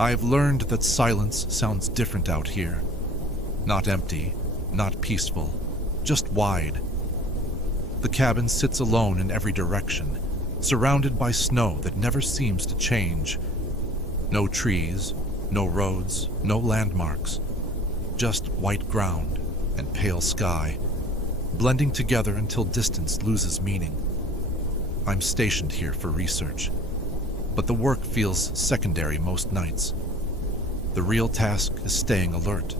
I've learned that silence sounds different out here. Not empty, not peaceful, just wide. The cabin sits alone in every direction, surrounded by snow that never seems to change. No trees, no roads, no landmarks. Just white ground and pale sky, blending together until distance loses meaning. I'm stationed here for research, but the work feels secondary most nights. The real task is staying alert.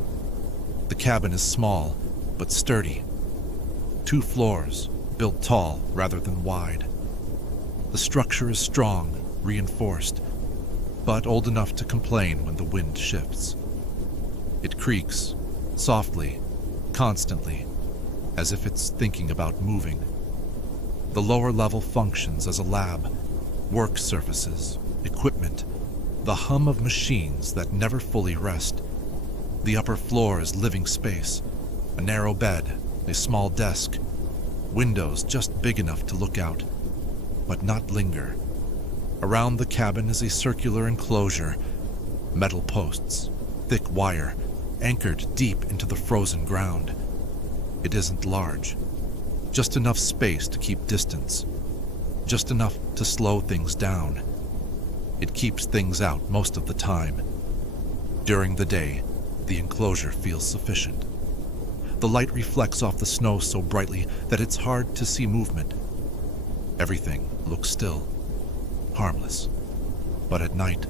The cabin is small, but sturdy. 2 floors, built tall rather than wide. The structure is strong, reinforced, but old enough to complain when the wind shifts. It creaks, softly, constantly, as if it's thinking about moving. The lower level functions as a lab, work surfaces, equipment, the hum of machines that never fully rest. The upper floor is living space, a narrow bed, a small desk, windows just big enough to look out, but not linger. Around the cabin is a circular enclosure, metal posts, thick wire, anchored deep into the frozen ground. It isn't large, just enough space to keep distance, just enough to slow things down. It keeps things out most of the time. During the day, the enclosure feels sufficient. The light reflects off the snow so brightly that it's hard to see movement. Everything looks still, harmless. But at night,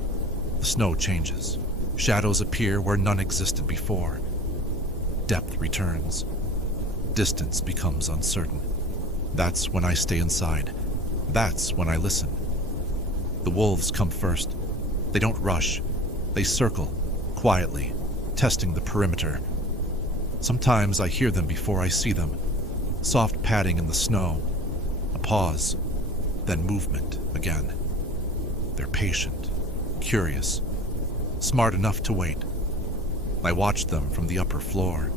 the snow changes. Shadows appear where none existed before. Depth returns. Distance becomes uncertain. That's when I stay inside. That's when I listen. The wolves come first. They don't rush. They circle, quietly, testing the perimeter. Sometimes I hear them before I see them. Soft padding in the snow. A pause, then movement again. They're patient, curious, smart enough to wait. I watch them from the upper floor,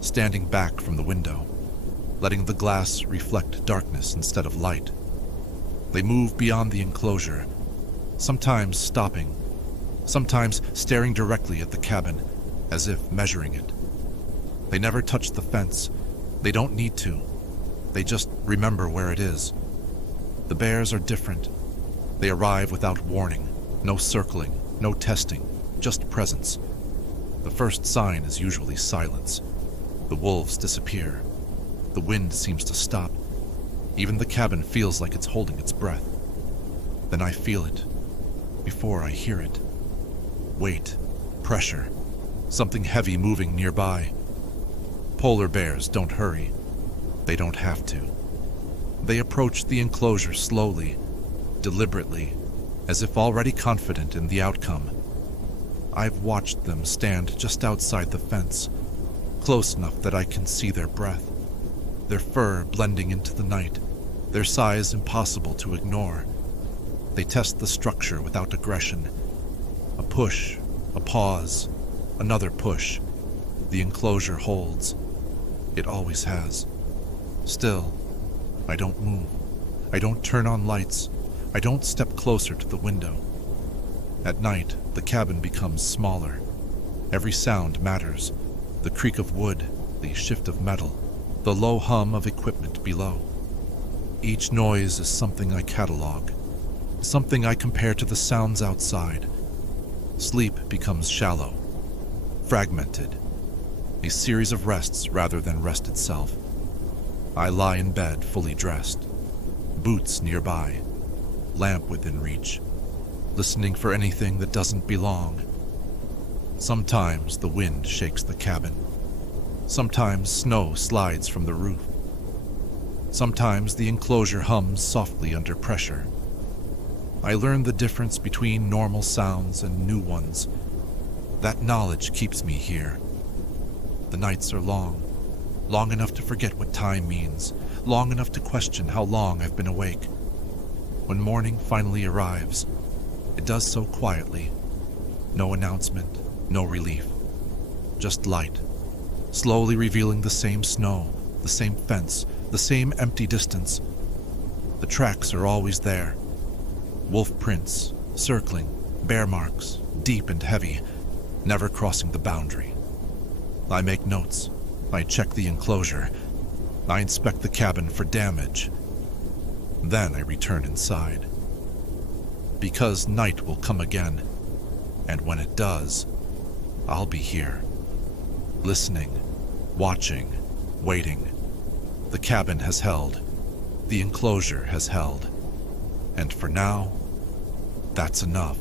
standing back from the window, letting the glass reflect darkness instead of light. They move beyond the enclosure, sometimes stopping, sometimes staring directly at the cabin, as if measuring it. They never touch the fence. They don't need to. They just remember where it is. The bears are different. They arrive without warning, no circling, no testing, just presence. The first sign is usually silence. The wolves disappear. The wind seems to stop. Even the cabin feels like it's holding its breath. Then I feel it, before I hear it. Weight, pressure, something heavy moving nearby. Polar bears don't hurry. They don't have to. They approach the enclosure slowly, deliberately, as if already confident in the outcome. I've watched them stand just outside the fence, close enough that I can see their breath, their fur blending into the night, their size impossible to ignore. They test the structure without aggression. A push, a pause, another push. The enclosure holds. It always has. Still, I don't move. I don't turn on lights. I don't step closer to the window. At night, the cabin becomes smaller. Every sound matters. The creak of wood, the shift of metal, the low hum of equipment below. Each noise is something I catalog, something I compare to the sounds outside. Sleep becomes shallow, fragmented, a series of rests rather than rest itself. I lie in bed fully dressed, boots nearby, lamp within reach, listening for anything that doesn't belong. Sometimes the wind shakes the cabin. Sometimes snow slides from the roof. Sometimes the enclosure hums softly under pressure. I learn the difference between normal sounds and new ones. That knowledge keeps me here. The nights are long, long enough to forget what time means, long enough to question how long I've been awake. When morning finally arrives, it does so quietly. No announcement, no relief. Just light, slowly revealing the same snow, the same fence, the same empty distance. The tracks are always there. Wolf prints, circling, Bear marks, deep and heavy, never crossing the boundary. I make notes. I check the enclosure. I inspect the cabin for damage. Then I return inside. Because night will come again, and when it does, I'll be here. Listening, watching, waiting. The cabin has held. The enclosure has held. And for now, that's enough.